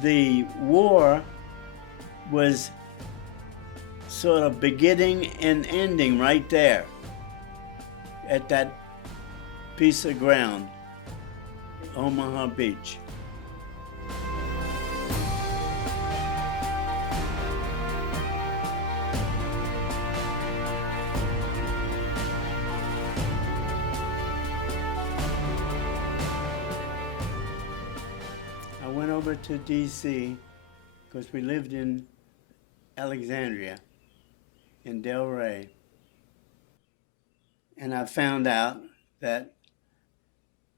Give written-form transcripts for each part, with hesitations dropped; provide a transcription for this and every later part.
The war was sort of beginning and ending right there at that piece of ground, Omaha Beach. I went over to D.C. because we lived in Alexandria in Delray. And I found out that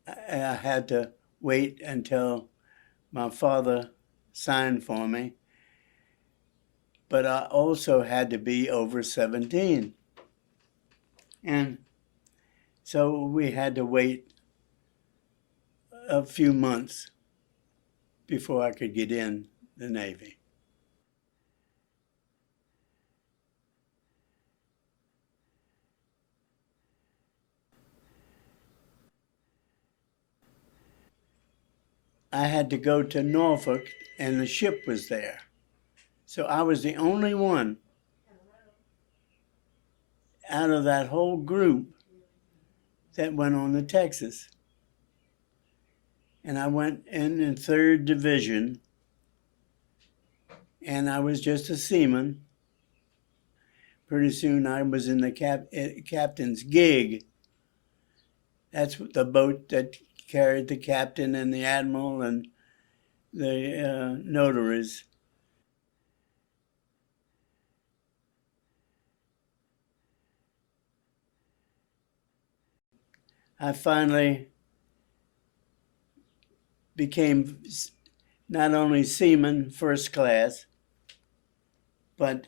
I had to wait until my father signed for me, but I also had to be over 17. And so we had to wait a few months before I could get in the Navy. I had to go to Norfolk, and the ship was there. So I was the only one out of that whole group that went on the Texas. And I went in 3rd Division, and I was just a seaman. Pretty soon I was in the captain's gig. That's the boat that carried the captain and the admiral and the notaries. I finally became not only seaman first class, but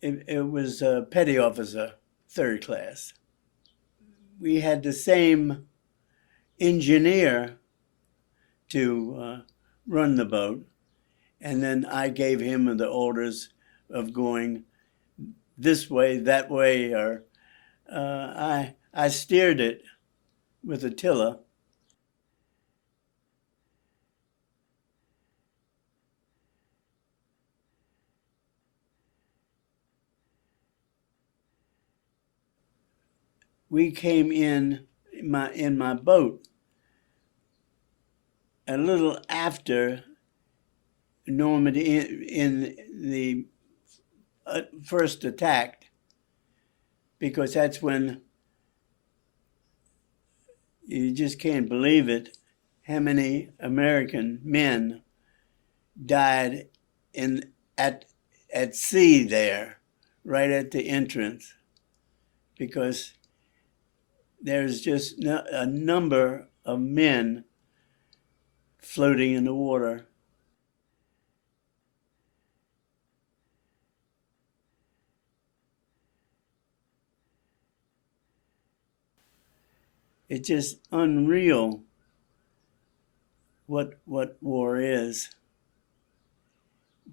it was a petty officer 3rd class. We had the same engineer to run the boat, and then I gave him the orders of going this way, that way, or I steered it with a tiller. We came in my boat a little after Normandy in the first attack, because that's when you just can't believe it, how many American men died at sea there, right at the entrance, because there's just a number of men floating in the water. It's just unreal what war is.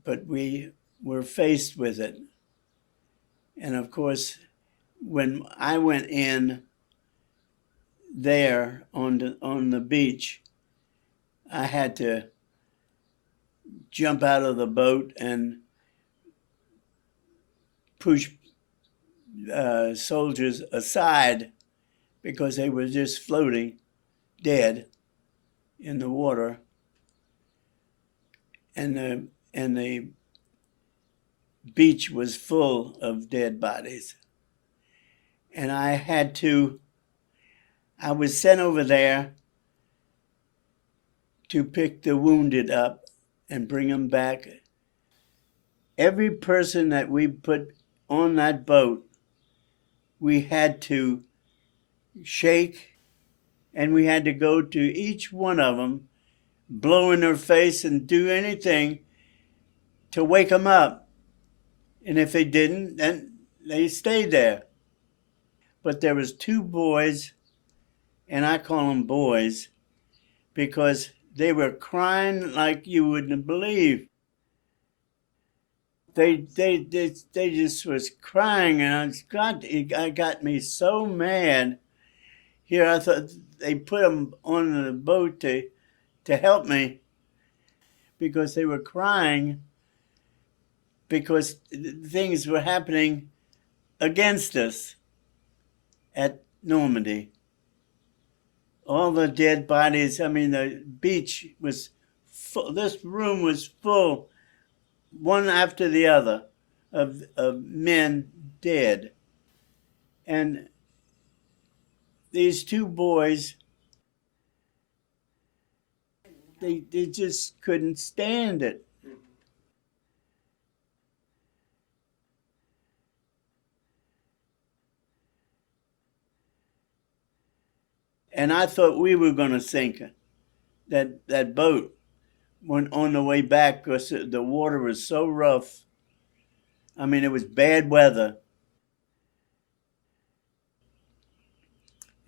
But we were faced with it. And of course, when I went in there on the beach, I had to jump out of the boat and push soldiers aside because they were just floating dead in the water, and the beach was full of dead bodies. And I was sent over there to pick the wounded up and bring them back. Every person that we put on that boat, we had to shake, and we had to go to each one of them, blow in their face and do anything to wake them up. And if they didn't, then they stayed there. But there was 2 boys, and I call them boys because they were crying like you wouldn't believe. They just was crying, and it got me so mad. Here I thought they put them on the boat to help me, because they were crying because things were happening against us at Normandy. All the dead bodies. I mean, the beach was full. This room was full, one after the other, of men dead. And these two boys, they just couldn't stand it. And I thought we were going to sink that boat when on the way back because the water was so rough. I mean, it was bad weather.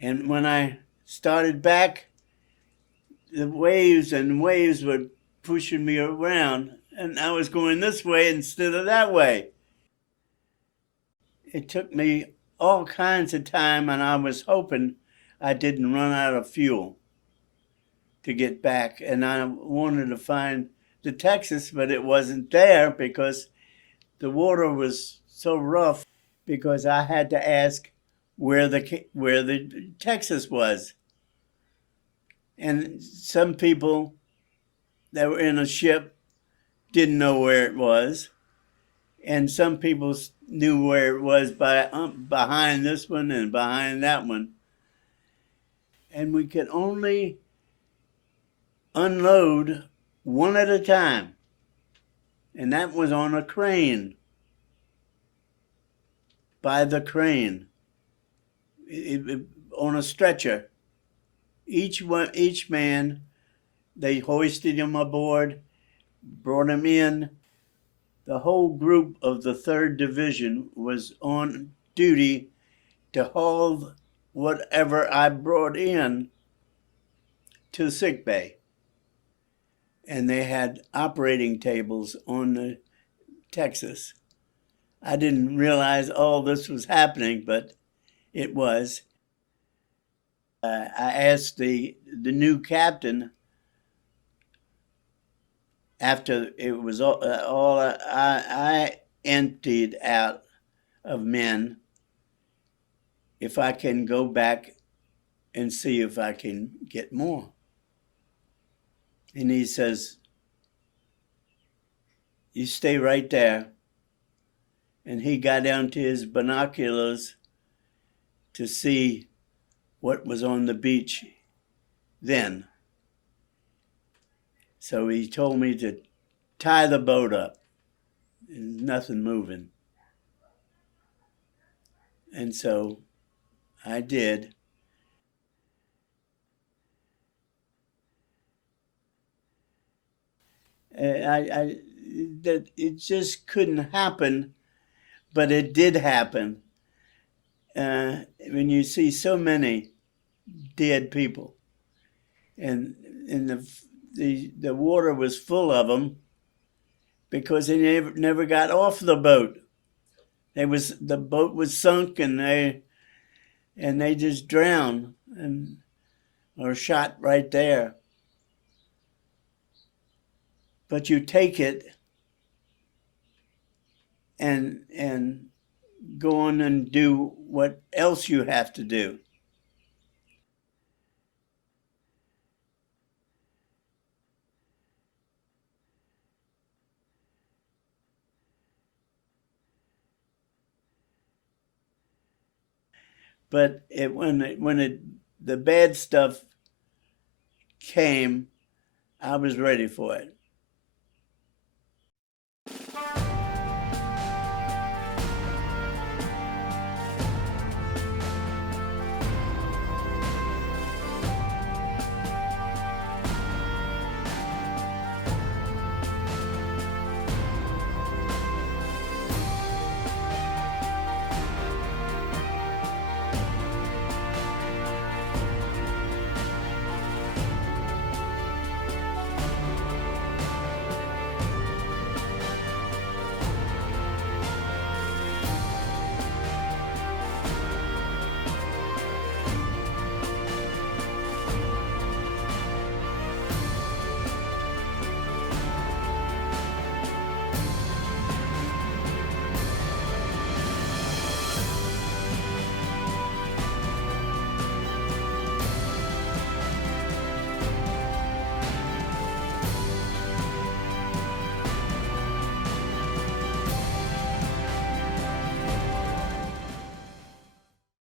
And when I started back, the waves and waves were pushing me around, and I was going this way instead of that way. It took me all kinds of time, and I was hoping I didn't run out of fuel to get back. And I wanted to find the Texas, but it wasn't there because the water was so rough, because I had to ask where the Texas was. And some people that were in a ship didn't know where it was, and some people knew where it was by behind this one and behind that one. And we could only unload one at a time, and that was on a crane, by the crane, on a stretcher. Each man, they hoisted him aboard, brought him in. The whole group of the 3rd Division was on duty to haul whatever I brought in to sick bay. And they had operating tables on the Texas. I didn't realize all this was happening, but it was. I asked the new captain, after it was all I emptied out of men, if I can go back and see if I can get more. And he says, you stay right there. And he got down to his binoculars to see what was on the beach then. So he told me to tie the boat up. There's nothing moving. And so I did. That it just couldn't happen, but it did happen. When you see so many dead people, and the water was full of them, because they never got off the boat. The boat was sunk, and they just drowned or shot right there. But you take it and go on and do what else you have to do. But the bad stuff came, I was ready for it.